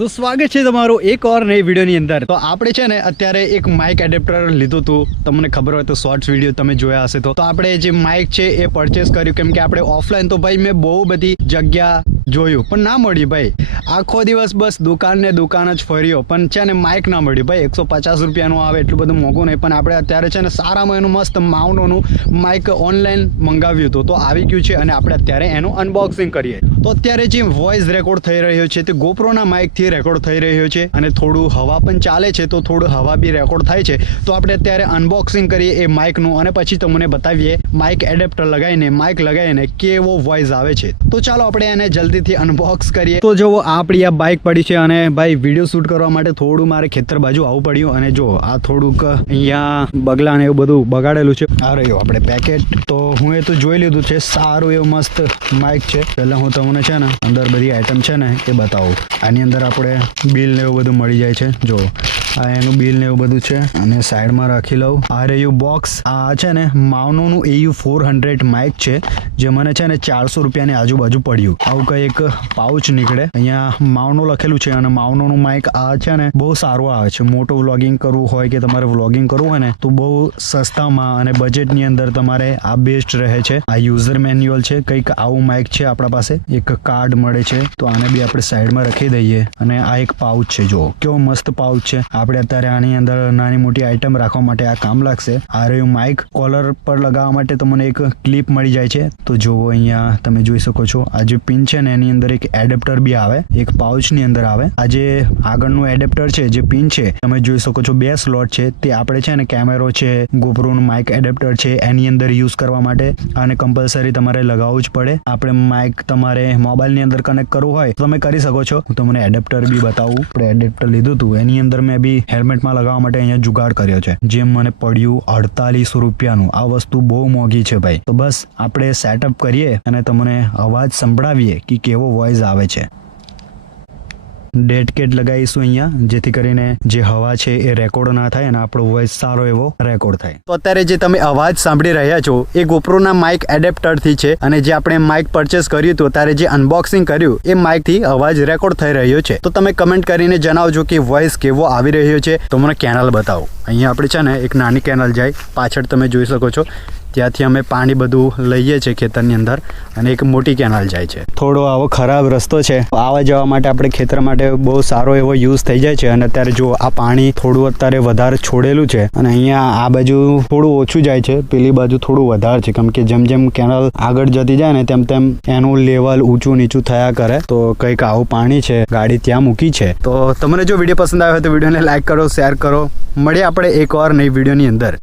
તો સ્વાગત છે તમારું એક ઓર નઈ વિડીયોની અંદર। તો આપણે છે ને અત્યારે એક માઇક એડેપ્ટર લીધું હતું, તમને ખબર હોય તો શોર્ટ્સ વિડીયો તમે જોયા હશે। તો આપણે જે માઇક છે એ પરચેસ કર્યું, કેમ કે આપણે ઓફલાઈન તો ભાઈ મેં બહુ બધી જગ્યા જોયું પણ ના મળ્યું ભાઈ। આખો દિવસ બસ દુકાન ને દુકાન જ ફર્યો પણ છે ને માઇક ના મળ્યું ભાઈ। 150 રૂપિયાનું આવે, એટલું બધું મોંઘું નહીં, પણ આપણે અત્યારે છે ને સારામાં એનું મસ્ત માઉનોનું માઇક ઓનલાઈન મંગાવ્યું હતું, તો આવી ગયું છે અને આપણે અત્યારે એનું અનબોક્સિંગ કરીએ। તો અત્યારે જે વોઇસ રેકોર્ડ થઈ રહ્યો છે તે ગોપ્રોના માઇકથી રેકોર્ડ થઈ રહ્યો છે અને થોડું હવા પણ ચાલે છે, તો થોડું હવા બી રેકોર્ડ થાય છે। તો આપણે અત્યારે અનબોક્સિંગ કરીએ એ માઇકનું અને પછી તમને બતાવીએ માઇક એડેપ્ટર લગાવીને માઇક લગાવીને કેવો વોઇસ આવે છે। તો ચાલો આપણે એને જલ્દીથી અનબોક્સ કરીએ। તો જો આપણી આ બાઇક પડી છે અને ભાઈ વિડીયો શૂટ કરવા માટે થોડું મારે ખેતર બાજુ આવવું પડ્યું, અને જો આ થોડુંક અહીંયા બગલા ને એવું બધું બગાડેલું છે। આ રહ્યું આપણે પેકેટ, તો હું એ તો જોઈ લીધું છે, સારું એવું મસ્ત માઇક છે। પહેલા હું તમને છે ને અંદર બધી આઈટમ છે ને એ બતાવું। આની અંદર આપણે બિલ ને એવું બધું મળી જાય છે, જો આ એનું બિલ ને એવું બધું છે અને સાઈડમાં રાખી લઉં। આ રહ્યું બોક્સ, આ છે ને માઉનોનું AU400 માઇક છે, જે મને છે ને 400 રૂપિયાની આજુબાજુ પડ્યું। આવું કંઈ એક પાઉચ નીકળે, અહીંયા માઉનો લખેલું છે અને માઉનોનું માઇક આ છે ને બહુ સારું આવે છે। મોટું વ્લોગિંગ કરવું હોય કે તમારે વ્લોગિંગ કરવું હોય ને તો બહુ સસ્તામાં અને બજેટની અંદર તમારે આ બેસ્ટ રહે છે। આ યુઝર મેન્યુઅલ છે, કંઈક આવું માઇક છે આપણા પાસે, એક કાર્ડ મળે છે, તો આને બી આપણે સાઈડમાં રાખી દઈએ। અને આ એક પાઉચ છે, જો કેવો મસ્ત પાઉચ છે। આપણે અત્યારે આની અંદર નાની મોટી આઈટમ રાખવા માટે આ કામ લાગશે। આ રહ્યું માઇક, કોલર પર લગાવવા માટે તમને એક ક્લિપ મળી જાય છે, તો જુઓ અહીંયા તમે જોઈ શકો છો। આ જે પિન છે ને એની અંદર એક એડેપ્ટર બી આવે, એક પાઉચની અંદર આવે। આ જે આગળનું એડેપ્ટર છે, જે પિન છે તમે જોઈ શકો છો, 2 સ્લોટ છે, તે આપણે છે ને કેમેરો છે, ગોપ્રોનું માઇક એડેપ્ટર છે, એની અંદર યુઝ કરવા માટે આને કમ્પલસરી તમારે લગાવવું જ પડે। આપણે માઇક તમારે મોબાઈલની અંદર કનેક્ટ કરવું હોય તો તમે કરી શકો છો। હું તમને એડેપ્ટર બી બતાવું। આપણે એડેપ્ટર લીધું હતું, એની અંદર મેં બી હેલ્મેટમાં લગાવવા માટે અહીંયા જુગાડ કર્યો છે, જે મને પડ્યું 4800 રૂપિયાનું। આ વસ્તુ બહુ મોંઘી છે ભાઈ। તો બસ આપણે સેટઅપ કરીએ અને તમને અવાજ સંભળાવીએ કે કેવો વોઇસ આવે છે। ડેડ કેટ લગાવીશું અહીંયા, જેથી કરીને જે હવા છે એ રેકોર્ડ ના થાય અને આપણો વોઇસ સારો એવો રેકોર્ડ થાય। તો અત્યારે જે તમે અવાજ સાંભળી રહ્યા છો એ ગોપ્રોના માઇક એડેપ્ટરથી છે, અને જે આપણે માઇક પરચેસ કર્યું હતું ત્યારે જે અનબોક્સિંગ કર્યું એ માઇકથી અવાજ રેકોર્ડ થઈ રહ્યો છે। તો તમે કમેન્ટ કરીને જણાવજો કે વોઇસ કેવો આવી રહ્યો છે, તો મને કેનલ બતાવો। અહીંયા આપણે છે ને એક નાની કેનલ જાય, પાછળ તમે જોઈ શકો છો, ત્યાંથી અમે પાણી બધું લઈએ છીએ ખેતરની અંદર, અને એક મોટી કેનાલ જાય છે। થોડો આવો ખરાબ રસ્તો છે, આવવા જવા માટે આપણે ખેતર માટે બહુ સારો એવો યુઝ થઈ જાય છે। અને અત્યારે જો આ પાણી થોડું અત્યારે વધારે છોડેલું છે, અને અહીંયા આ બાજુ થોડું ઓછું જાય છે, પેલી બાજુ થોડું વધારે છે, કેમ કે જેમ જેમ કેનાલ આગળ જતી જાય ને તેમ તેમ એનું લેવલ ઊંચું નીચું થયા કરે। તો કંઈક આવું પાણી છે, ગાડી ત્યાં મૂકી છે। તો તમને જો વિડીયો પસંદ આવ્યો હોય તો વિડીયોને લાઈક કરો, શેર કરો। મળીએ આપણે એક વાર નઈ વિડીયોની અંદર।